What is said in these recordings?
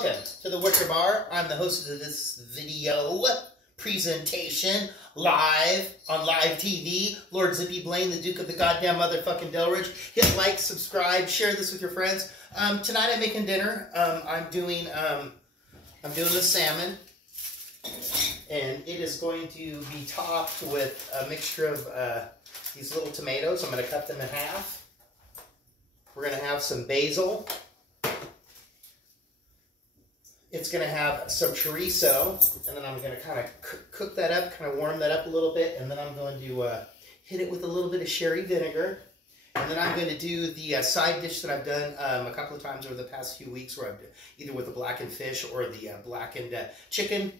Welcome to the Wicker Bar. I'm the host of this video presentation live on live TV. Lord Zippy Blaine, the Duke of the goddamn motherfucking Delridge. Hit like, subscribe, share this with your friends. Tonight I'm making dinner. I'm doing a salmon, and it is going to be topped with a mixture of these little tomatoes. I'm going to cut them in half. We're going to have some basil. It's going to have some chorizo, and then I'm going to kind of cook that up, kind of warm that up a little bit, and then I'm going to hit it with a little bit of sherry vinegar. And then I'm going to do the side dish that I've done a couple of times over the past few weeks, where I've either with the blackened fish or the blackened chicken.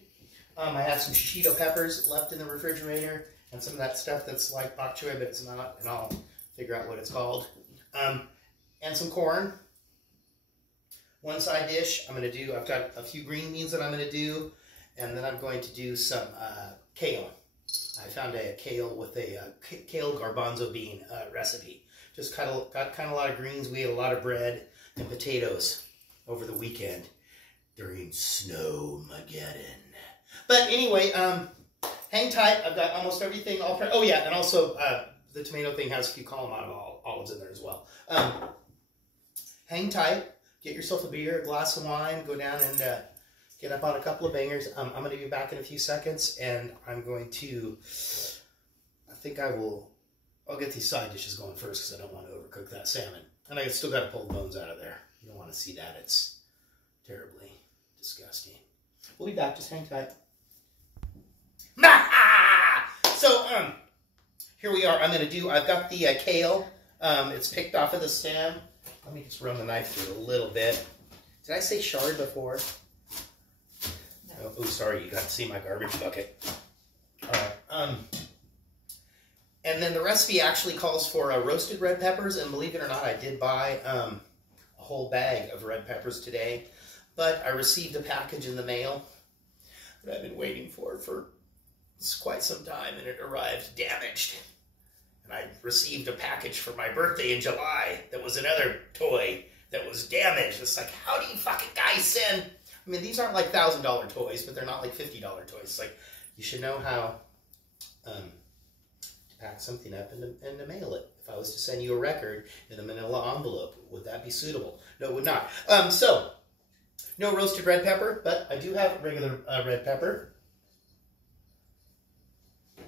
I have some shishito peppers left in the refrigerator, and some of that stuff that's like bok choy, but it's not, and I'll figure out what it's called. And some corn. One side dish I'm going to do, I've got a few green beans that I'm going to do, and then I'm going to do some kale. I found a kale with a kale garbanzo bean recipe. Just got kind of a lot of greens. We ate a lot of bread and potatoes over the weekend during Snowmageddon. But anyway, hang tight. I've got almost everything all prepped. Oh yeah, and also the tomato thing has a few Kalamata olives in there as well. Hang tight. Get yourself a beer, a glass of wine, go down and get up on a couple of bangers. I'm going to be back in a few seconds, and I'm going to, I'll get these side dishes going first because I don't want to overcook that salmon. And I still got to pull the bones out of there. You don't want to see that. It's terribly disgusting. We'll be back. Just hang tight. So, here we are. I've got the kale. It's picked off of the stem. Let me just run the knife through it a little bit. Did I say shard before? No. Oh, sorry, you got to see my garbage bucket. All right. And then the recipe actually calls for roasted red peppers, and believe it or not, I did buy a whole bag of red peppers today. But I received a package in the mail that I've been waiting for quite some time, and it arrived damaged. I received a package for my birthday in July that was another toy that was damaged. It's like, how do you fucking guys send? I mean, these aren't like $1,000 toys, but they're not like $50 toys. It's like, you should know how to pack something up and to mail it. If I was to send you a record in a manila envelope, would that be suitable? No, it would not. So, no roasted red pepper, but I do have regular red pepper.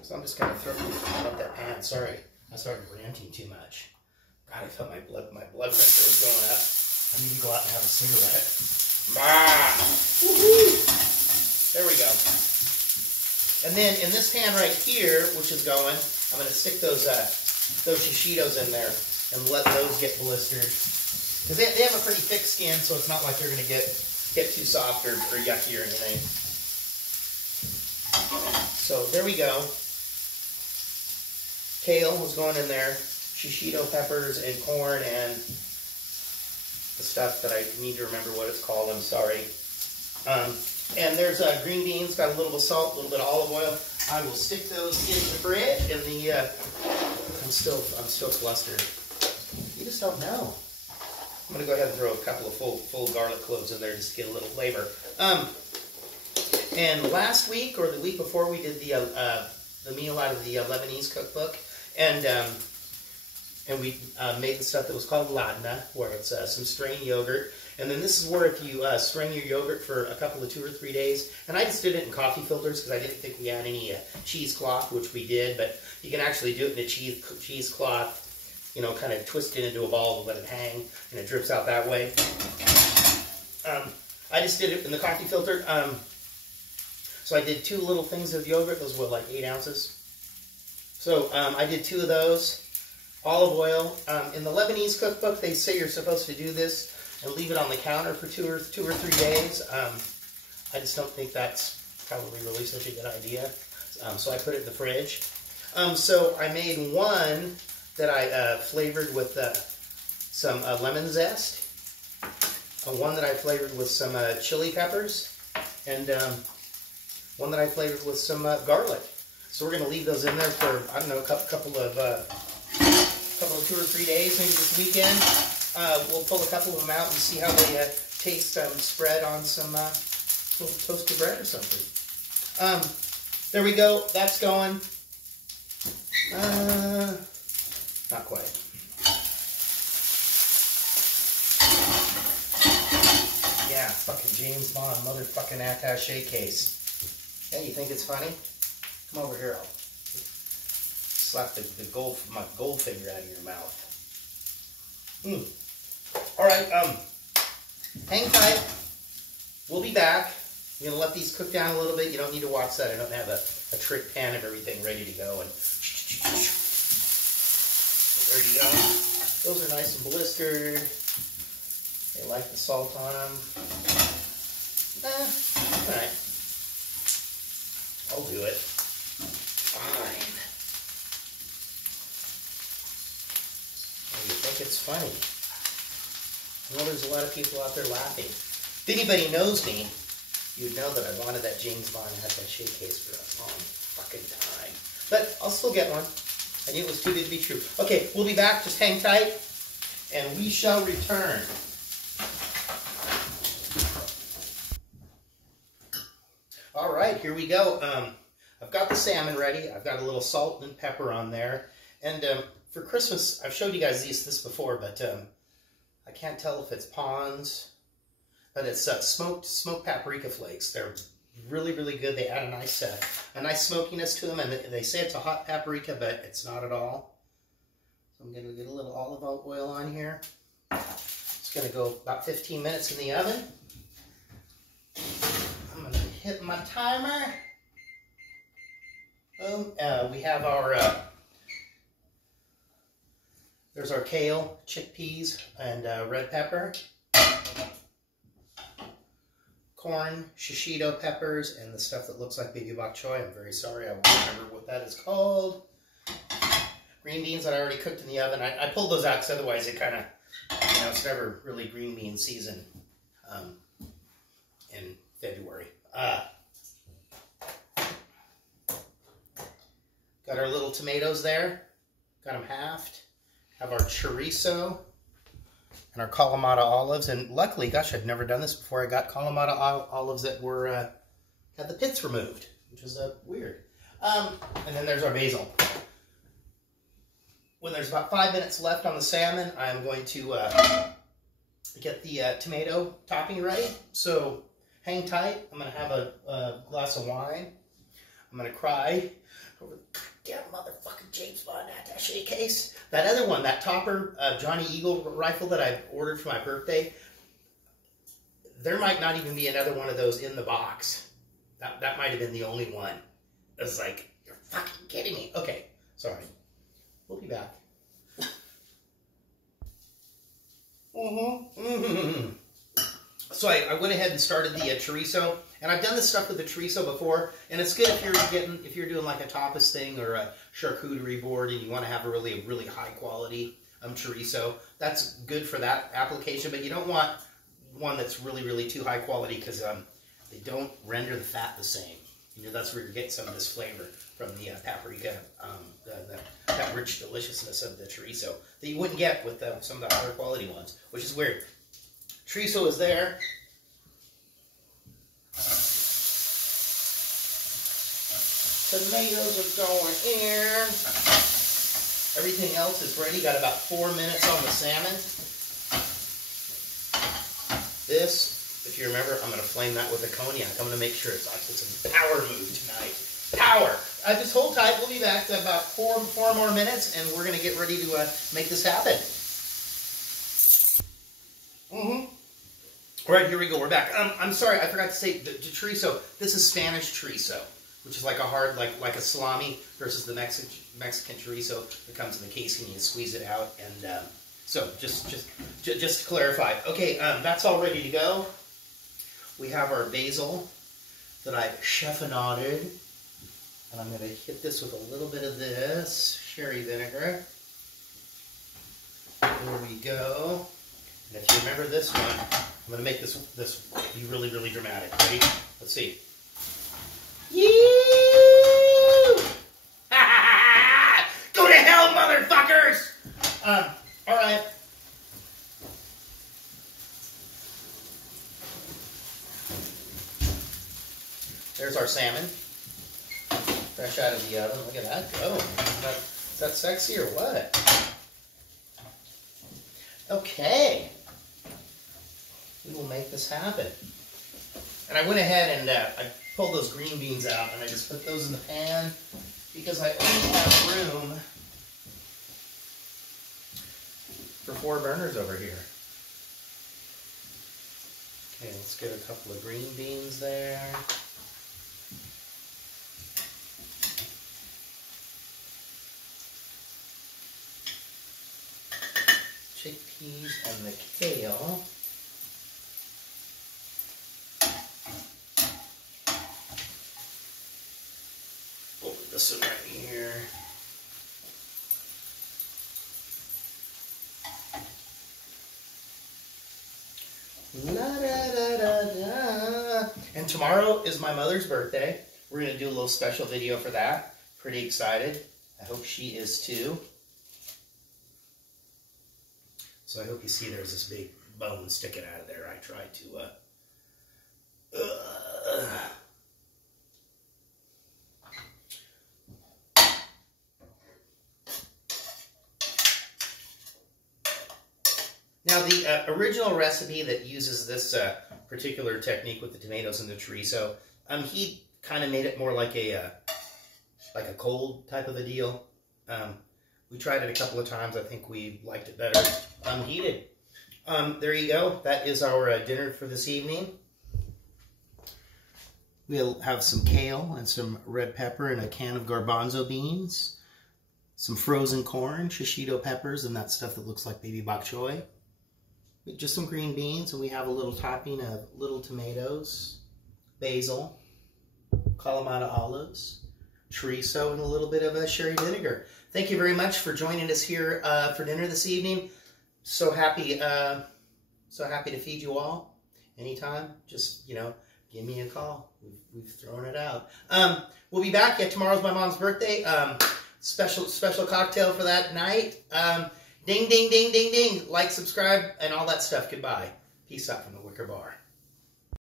So I'm just going to throw up that pan. Sorry. I started ranting too much. God, I felt my blood pressure was going up. I need to go out and have a cigarette. There we go. And then in this pan right here, which is going, I'm going to stick those shishitos in there and let those get blistered. Because they have a pretty thick skin, so it's not like they're going to get too soft or yucky or anything. So there we go. Kale was going in there, shishito peppers and corn and the stuff that I need to remember what it's called, I'm sorry. And there's green beans, got a little bit of salt, a little bit of olive oil. I will stick those in the fridge, and I'm still flustered. You just don't know. I'm going to go ahead and throw a couple of full garlic cloves in there just to get a little flavor. And last week, or the week before, we did the meal out of the Lebanese cookbook. And we made the stuff that was called ladna, where it's some strained yogurt. And then this is where if you strain your yogurt for a couple of 2 or 3 days, and I just did it in coffee filters because I didn't think we had any cheesecloth, which we did, but you can actually do it in a cheesecloth, you know, kind of twist it into a ball and let it hang, and it drips out that way. I just did it in the coffee filter. So I did 2 little things of yogurt. Those were like 8 ounces. So I did 2 of those. Olive oil. In the Lebanese cookbook, they say you're supposed to do this and leave it on the counter for 2 or 3 days. I just don't think that's probably really such a good idea. So I put it in the fridge. So I made one that I flavored with some lemon zest. One that I flavored with some chili peppers. And one that I flavored with some garlic. So we're going to leave those in there for, I don't know, a couple of 2 or 3 days, maybe this weekend. We'll pull a couple of them out and see how they taste spread on some little toasted bread or something. There we go. That's going. Not quite. Yeah, fucking James Bond motherfucking attaché case. Yeah, you think it's funny? Come over here. I'll slap my gold finger out of your mouth. All right, hang tight. We'll be back. I'm gonna let these cook down a little bit. You don't need to watch that. I don't have a trick pan of everything ready to go. And there you go. Those are nice and blistered. They like the salt on them. All right. I'll do it. Fine. You think it's funny? I know there's a lot of people out there laughing. If anybody knows me, you'd know that I wanted that James Bond attaché case for a long fucking time. But I'll still get one. I knew it was too good to be true. Okay, we'll be back. Just hang tight, and we shall return. All right, here we go. I've got the salmon ready. I've got a little salt and pepper on there. And for Christmas, I've showed you guys this before, but I can't tell if it's Pond's, but it's smoked paprika flakes. They're really, really good. They add a nice smokiness to them, and they say it's a hot paprika, but it's not at all. So I'm going to get a little olive oil on here. It's going to go about 15 minutes in the oven. I'm going to hit my timer. Boom. We have our, there's our kale, chickpeas, and red pepper. Corn, shishito peppers, and the stuff that looks like baby bok choy. I'm very sorry, I won't remember what that is called. Green beans that I already cooked in the oven. I pulled those out because otherwise it kind of, it's never really green bean season in February. Got our little tomatoes there. Got them halved. Have our chorizo and our Kalamata olives. And luckily, gosh, I've never done this before. I got Kalamata olives that were had the pits removed, which is weird. And then there's our basil. When there's about 5 minutes left on the salmon, I'm going to get the tomato topping ready. So hang tight. I'm going to have a glass of wine. I'm going to cry over the goddamn motherfucking James Bond attaché case. That other one, that topper Johnny Eagle rifle that I ordered for my birthday, there might not even be another one of those in the box. That might have been the only one. It was like, you're fucking kidding me. Okay, sorry. We'll be back. So I went ahead and started the chorizo, and I've done this stuff with the chorizo before, and it's good if you're doing like a tapas thing or a charcuterie board, and you want to have a really high quality chorizo. That's good for that application, but you don't want one that's really too high quality because they don't render the fat the same. That's where you're getting some of this flavor from the paprika, that rich deliciousness of the chorizo that you wouldn't get with some of the higher quality ones, which is weird. Chorizo is there. Tomatoes are going in. Everything else is ready. Got about 4 minutes on the salmon. This, if you remember, I'm going to flame that with a cognac. I'm going to make sure it's a power move tonight. Power. Just hold tight. We'll be back to about four more minutes, and we're going to get ready to make this happen. All right, here we go. We're back. I'm sorry, I forgot to say the chorizo. This is Spanish chorizo, which is like a hard, like a salami versus the Mexican chorizo that comes in the casing. You squeeze it out, and so just to clarify. Okay, that's all ready to go. We have our basil that I chiffonaded, and I'm going to hit this with a little bit of this sherry vinegar. There we go. And if you remember this one, I'm going to make this be really dramatic. Ready? Let's see. Yee! Go to hell, motherfuckers! All right. There's our salmon. Fresh out of the oven. Look at that go. Is that sexy or what? Okay. We will make this happen. And I went ahead and I pulled those green beans out and I just put those in the pan because I only have room for 4 burners over here. Okay, let's get a couple of green beans there. Chickpeas and the kale. Open this one right here. La da da da da. And tomorrow is my mother's birthday. We're going to do a little special video for that. Pretty excited. I hope she is too. So I hope you see there's this big bone sticking out of there. I tried to, Now the original recipe that uses this particular technique with the tomatoes and the chorizo, he kind of made it more like a cold type of a deal. We tried it a couple of times. I think we liked it better unheated. There you go. That is our dinner for this evening. We'll have some kale and some red pepper and a can of garbanzo beans, some frozen corn, shishito peppers, and that stuff that looks like baby bok choy. Just some green beans, and we have a little topping of little tomatoes, basil, Kalamata olives, chorizo, and a little bit of a sherry vinegar. Thank you very much for joining us here for dinner this evening. So happy to feed you all. Anytime, just, give me a call. We've thrown it out. We'll be back. Yeah, tomorrow's my mom's birthday. Special cocktail for that night. Ding, ding, ding, ding, ding. Like, subscribe, and all that stuff. Goodbye. Peace out from the Wicker Bar.